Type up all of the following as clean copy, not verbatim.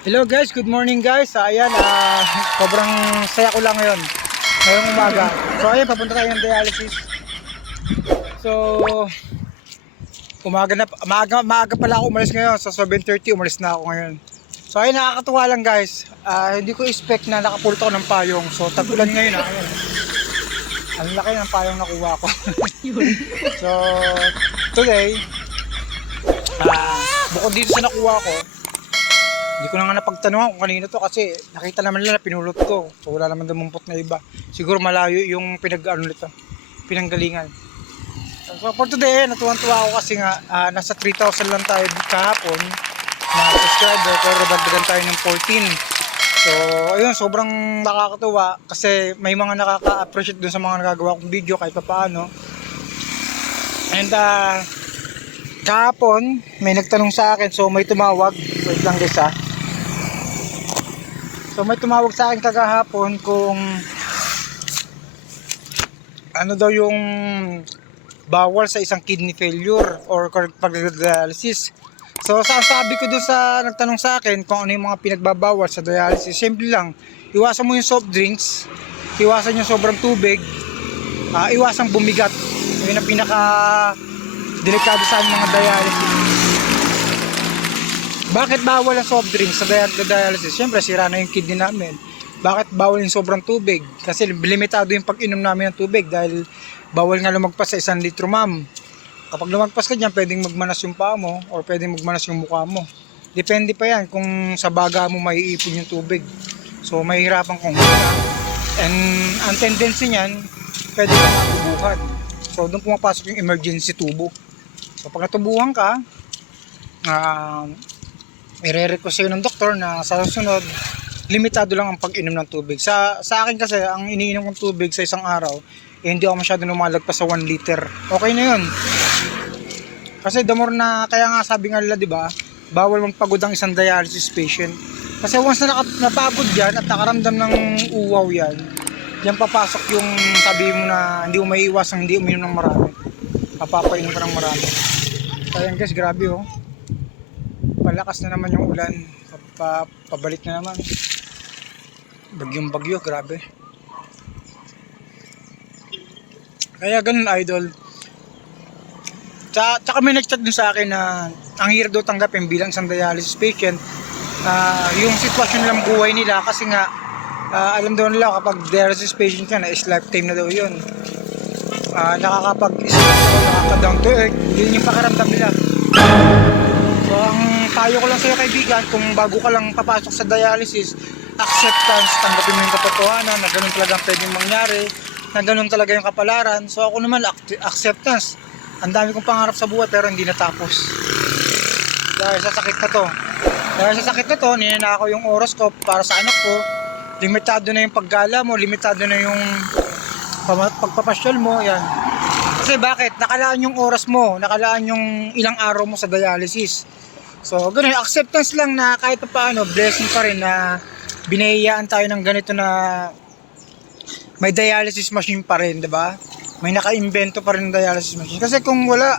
Hello guys, good morning guys. Ayan, sobrang saya ko lang ngayon. Ngayong umaga. So ayan, papunta tayo ng dialysis. So, maaga pala ako umalis ngayon. So 7:30 umalis na ako ngayon. So ayun, nakakatuwa lang guys. Hindi ko expect na nakapulot ako ng payong. So tag-ulan ngayon. Ayan. Ang laki ng payong nakuha ko. So, today, bukod dito sa nakuha ko, hindi ko na nga napagtanungan kung kanino to kasi nakita naman nila na pinulot ko. So wala naman dumumpot na iba. Siguro malayo yung pinanggalingan. So for today, natuwang-tuwa ako kasi nga nasa 3,000 lang tayo kahapon na subscriber pero dagdagan tayo ng 14. So ayun, sobrang nakakatuwa kasi may mga nakaka-appreciate dun sa mga nagagawa kong video kahit pa paano. And kahapon may nagtanong sa akin, so may tumawag. Wait lang guys . So may tumawag sa akin kagahapon kung ano daw yung bawal sa isang kidney failure or pag-dialysis. So sabi ko doon sa nagtanong sa akin kung ano yung mga pinagbabawal sa dialysis, simple lang. Iwasan mo yung soft drinks, iwasan yung sobrang tubig, iwasan bumigat. Yun ang pinaka delikado sa mga dialysis. Bakit bawal ang soft drinks sa dialysis? Siyempre sira na yung kidney namin. Bakit bawal yung sobrang tubig? Kasi limitado yung pag-inom namin ng tubig dahil bawal nga lumagpas sa 1 litro ma'am. Kapag lumagpas ka dyan, pwedeng magmanas yung paa mo or pwedeng magmanas yung mukha mo. Depende pa yan kung sa baga mo maiipon yung tubig. So mahihirapan kung and ang tendency niyan, pwede kang matubuhan. So doon pumapasok yung emergency tubo. So pag natubuhan ka, i-request sa'yo ng doktor na sa susunod, limitado lang ang pag-inom ng tubig. Sa akin kasi, ang iniinom kong tubig sa isang araw, hindi ako masyado lumalagpas sa 1 liter. Okay na yun. Kasi the more na, kaya nga sabi nga nila, di ba, bawal magpagod ang isang dialysis patient. Kasi once na napagod yan at nakaramdam ng uwaw yan, yan papasok yung sabi mo na hindi mo maiiwasang hindi uminom ng marami. Papapainom ka ng marami. Kaya guys, grabe oh. Palakas na naman yung ulan. Pabalik na naman. Bagyong bagyo, grabe. Kaya ganun idol. Tsaka may nag-chat dun sa akin na ang hirap daw tanggapin bilang isang dialysis patient. Yung sitwasyon ng buhay nila kasi nga alam daw nila kapag dialysis patient ka na is lifetime na daw yun. Nakaka-down to earth. Yun yung pakaramdam nila. So ang payo ko lang sa'yo kaibigan, kung bago ka lang papasok sa dialysis, acceptance, tanggapin mo yung katotohanan na ganun talaga ang pwedeng mangyari, na ganun talaga yung kapalaran. So ako naman, acceptance. Ang dami kong pangarap sa buhay pero hindi natapos. Dahil sa sakit na to, ninanakaw yung oras ko para sa anak ko. Limitado na yung paggala mo, limitado na yung pagpapasyal mo, yan. Kasi bakit? Nakalaan yung oras mo, nakalaan yung ilang araw mo sa dialysis. So, ganun, acceptance lang na kahit pa paano, blessing pa rin na binayaan tayo ng ganito na may dialysis machine pa rin, 'di ba? May naka-invento pa rin ng dialysis machine. Kasi kung wala,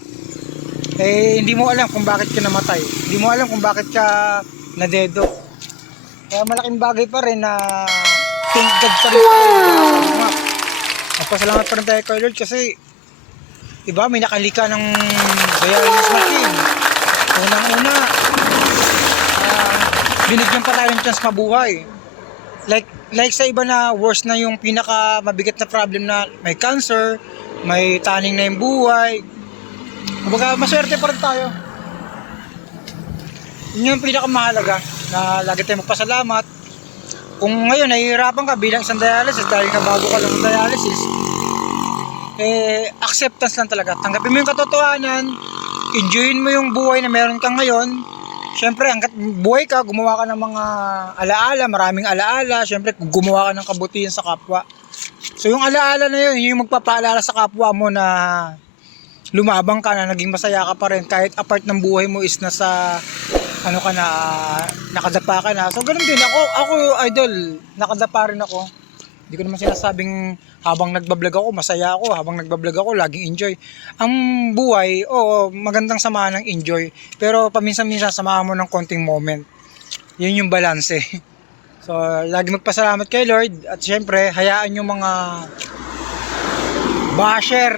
hindi mo alam kung bakit ka namatay. Hindi mo alam kung bakit ka nadedo. Kaya malaking bagay pa rin na thank God pa rin tayo. Magpasalamat pa rin tayo kay Lord kasi diba, may nakalika ng dialysis machine. Unang-una, binigyan pa tayo ng chance mabuhay. Like sa iba na worse na yung pinaka mabigat na problem na may cancer, may taning na yung buhay. Kumbaga, maswerte pa rin tayo. Yun yung pinaka mahalaga na lagi tayong magpasalamat. Kung ngayon nahihirapan ka bilang isang dialysis dahil nga bago ka lang ng dialysis, acceptance lang talaga. Tanggapin mo yung katotohanan, enjoyin mo yung buhay na meron kang ngayon. Siyempre, hanggat buhay ka, gumawa ka ng mga alaala, maraming alaala. Siyempre, gumawa ka ng kabutihan sa kapwa. So, yung alaala na yun, yung magpapaalala sa kapwa mo na lumabang ka na, naging masaya ka pa rin. Kahit apart ng buhay mo is nasa, nakadapa ka na. So, ganun din. Ako idol, nakadapa rin ako. Hindi ko naman sinasabing habang nagbablog ako, masaya ako. Habang nagbablog ako, laging enjoy. Ang buhay, magandang samahan ng enjoy. Pero paminsan-minsan samahan mo ng konting moment. Yun yung balance eh. So, lagi magpasalamat kay Lord at syempre, hayaan yung mga basher.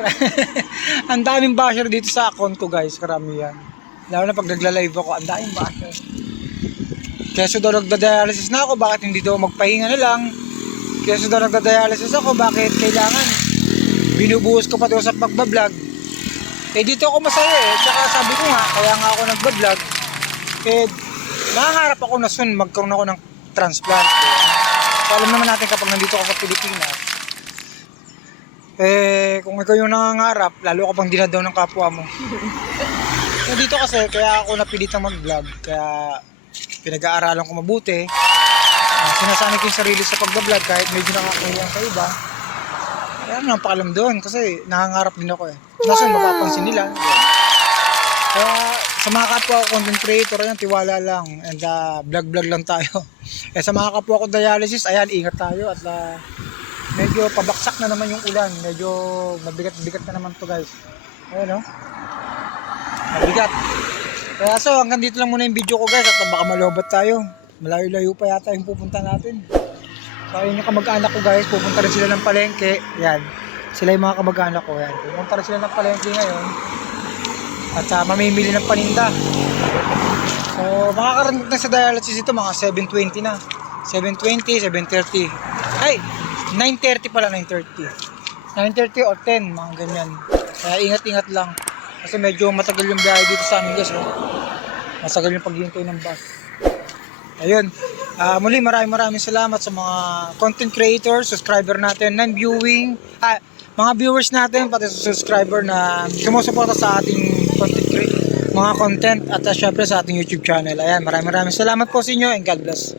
Ang daming basher dito sa account ko guys, karamihan. Lalo na pag nagla-live ako, ang daming basher. Kesa daw nagda-dialysis na ako, bakit hindi daw magpahinga na lang? Kesa daw nagda-dialysis ako, bakit kailangan binubuhos ko pa daw sa pagbablog? Eh dito ako masaya eh, tsaka sabi ko nga, kaya nga ako nagbablog. Eh, nangangarap ako na soon magkaroon ako ng transplant. So, alam naman natin kapag nandito ako sa Pilipinas, eh, kung ikaw yung nangangarap, lalo ka pang dinadaw ng kapwa mo. So, dito kasi, kaya ako napilitang mag-vlog, kaya pinag-aaralan ko mabuti. Sinasanay ko yung sarili sa pag-vlog kahit medyo nakakahiyan sa iba. Kaya ano nang pakalam doon, kasi nangangarap din ako eh. Nasaan mapapansin nila. Kaya sa mga kapwa ko content creator, ayan, tiwala lang. And vlog lang tayo. Eh sa mga kapwa ko dialysis, ayan, ingat tayo. At medyo pabaksak na naman yung ulan. Medyo mabigat-bigat na naman to guys. Ayan o. Mabigat. Kaya so, hanggang dito lang muna yung video ko guys. At baka malobat tayo. Malayo-layo pa yata yung pupunta natin. So ayun yung kamag-anak ko guys. Pupunta rin sila ng palengke. Yan. Sila yung mga kamag-anak ko. Yan. Pupunta rin sila ng palengke ngayon. At mamimili ng paninda. So makakarating na sa dialysis ito mga 7:20 na. 7:20, 7:30. Ay, 9:30 pala, 9:30. 9:30 o 10, mga ganyan. Kaya ingat-ingat lang. Kasi medyo matagal yung biyahe dito sa amin guys. Masagal yung paghihintay ng bus. Ayun. Muli maraming salamat sa mga content creators, subscriber natin, non-viewing, mga viewers natin, pati sa subscriber na sumusuporta sa ating mga content at syempre sa ating YouTube channel. Ayan, maraming salamat po sa inyo and God bless.